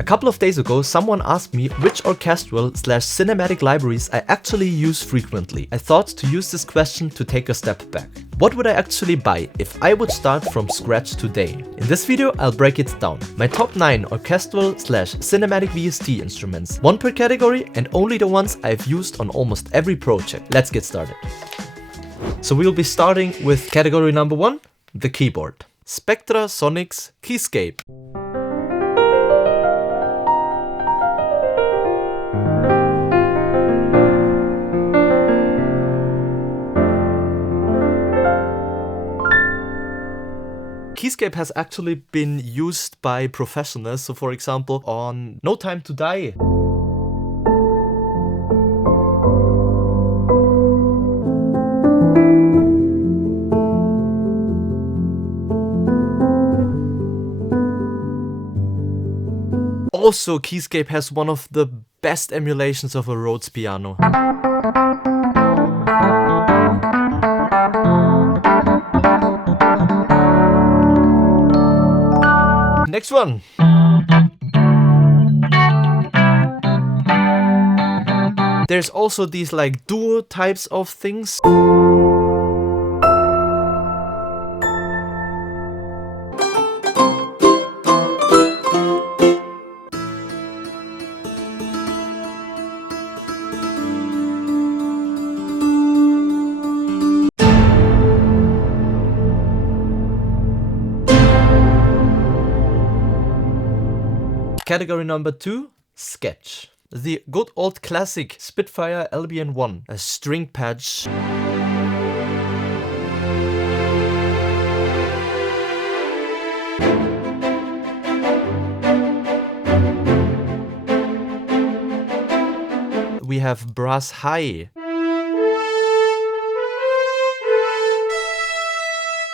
A couple of days ago, someone asked me which orchestral/cinematic libraries I actually use frequently. I thought to use this question to take a step back. What would I actually buy if I would start from scratch today? In this video, I'll break it down. My top 9 orchestral/cinematic VST instruments, one per category and only the ones I've used on almost every project. Let's get started. So we'll be starting with category number 1, the keyboard. Spectra Sonics Keyscape. Keyscape has actually been used by professionals, so for example on No Time to Die. Also, Keyscape has one of the best emulations of a Rhodes piano. Next one. There's also these like duo types of things. Category number 2, Sketch. The good old classic Spitfire LBN1, a string patch. We have brass high,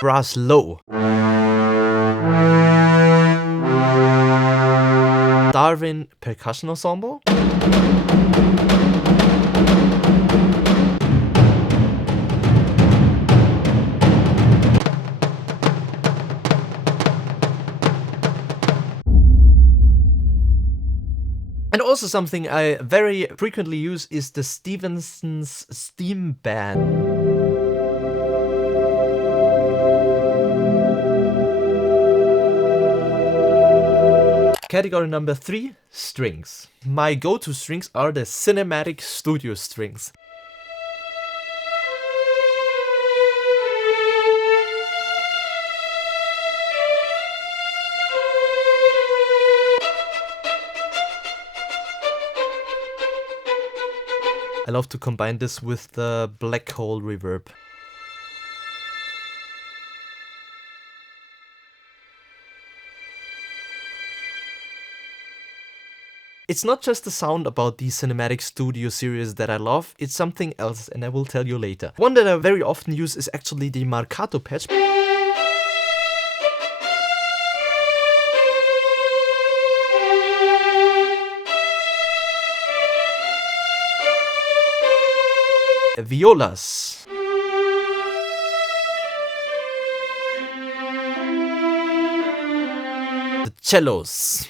brass low, Darwin Percussion Ensemble, and also something I very frequently use is the Stevenson's Steam Band. Category number 3, strings. My go-to strings are the cinematic studio strings. I love to combine this with the black hole reverb. It's not just the sound about the cinematic studio series that I love, it's something else and I will tell you later. One that I very often use is actually the Marcato patch. Violas. The cellos.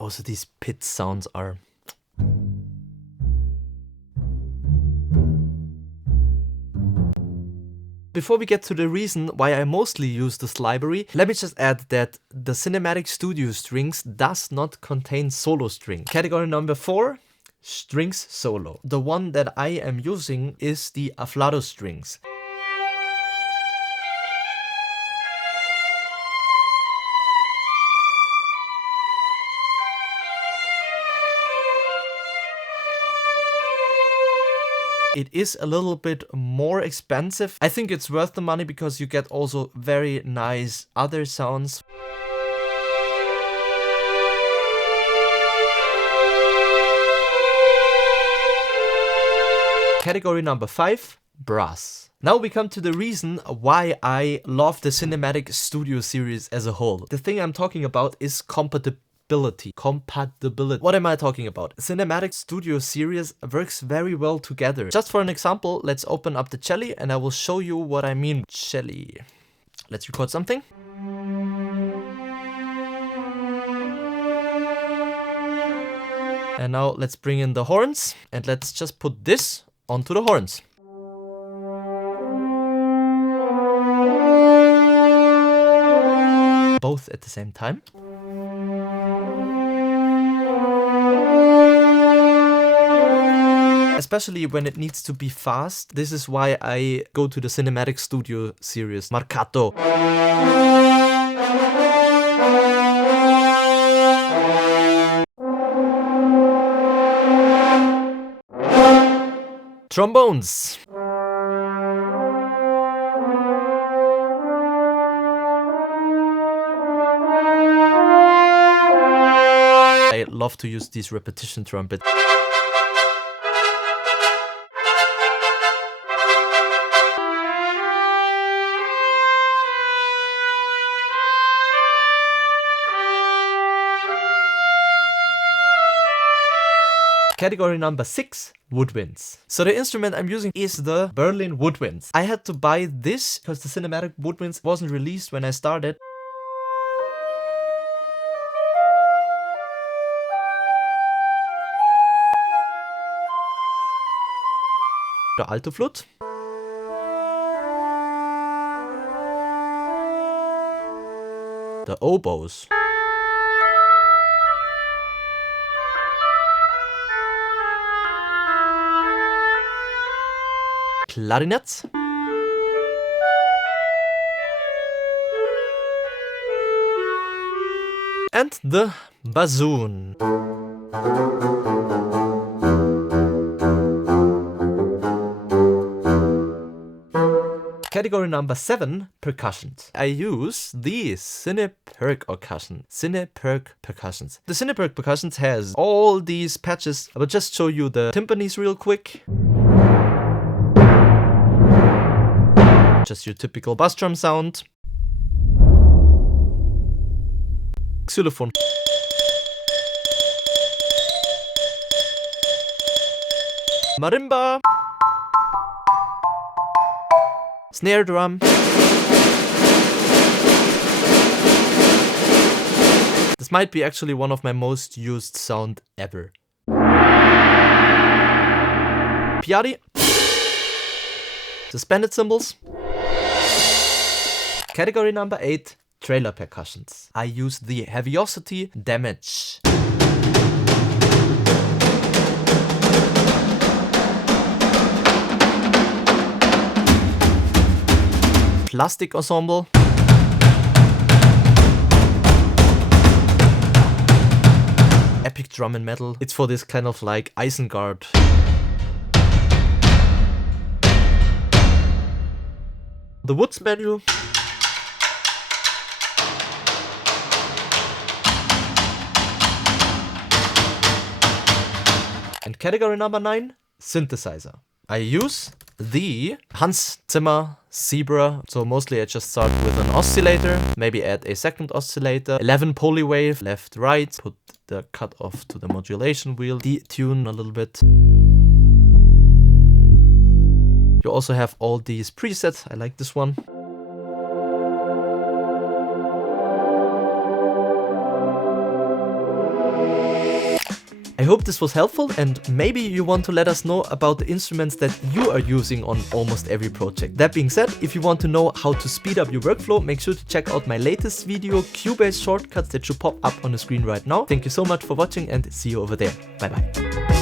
Also, these pit sounds are... Before we get to the reason why I mostly use this library, let me just add that the cinematic studio strings does not contain solo strings. Category number 4, strings solo. The one that I am using is the Aflado strings. It is a little bit more expensive. I think it's worth the money because you get also very nice other sounds. Category number 5, brass. Now we come to the reason why I love the cinematic studio series as a whole. The thing I'm talking about is compatibility. compatibility. What am I talking about? Cinematic Studio Series works very well together. Just for an example, let's open up the cello and I will show you what I mean. Cello. Let's record something. And now let's bring in the horns and let's just put this onto the horns. Both at the same time. Especially when it needs to be fast. This is why I go to the Cinematic Studio Series. Marcato. Trombones. I love to use these repetition trumpets. Category number 6, Woodwinds. So the instrument I'm using is the Berlin Woodwinds. I had to buy this because the Cinematic Woodwinds wasn't released when I started. The alto flute. The oboes. Clarinets. And the bassoon. Category number 7, percussions. I use the Perc percussion. Perc percussions. The Perc percussions has all these patches. I will just show you the timpanis real quick. Just your typical bass drum sound. Xylophone. Marimba. Snare drum. This might be actually one of my most used sound ever. Piatti. Suspended cymbals. Category number 8, trailer percussions. I use the Heaviosity Damage. Plastic Ensemble. Epic Drum and Metal. It's for this kind of like Isengard. The Woods Manual. And category number 9, synthesizer. I use the Hans Zimmer Zebra. So mostly I just start with an oscillator, maybe add a second oscillator, 11 polywave, left, right, put the cutoff to the modulation wheel, detune a little bit. You also have all these presets. I like this one. I hope this was helpful, and maybe you want to let us know about the instruments that you are using on almost every project. That being said, if you want to know how to speed up your workflow, make sure to check out my latest video, Cubase shortcuts, that should pop up on the screen right now. Thank you so much for watching and see you over there. Bye bye.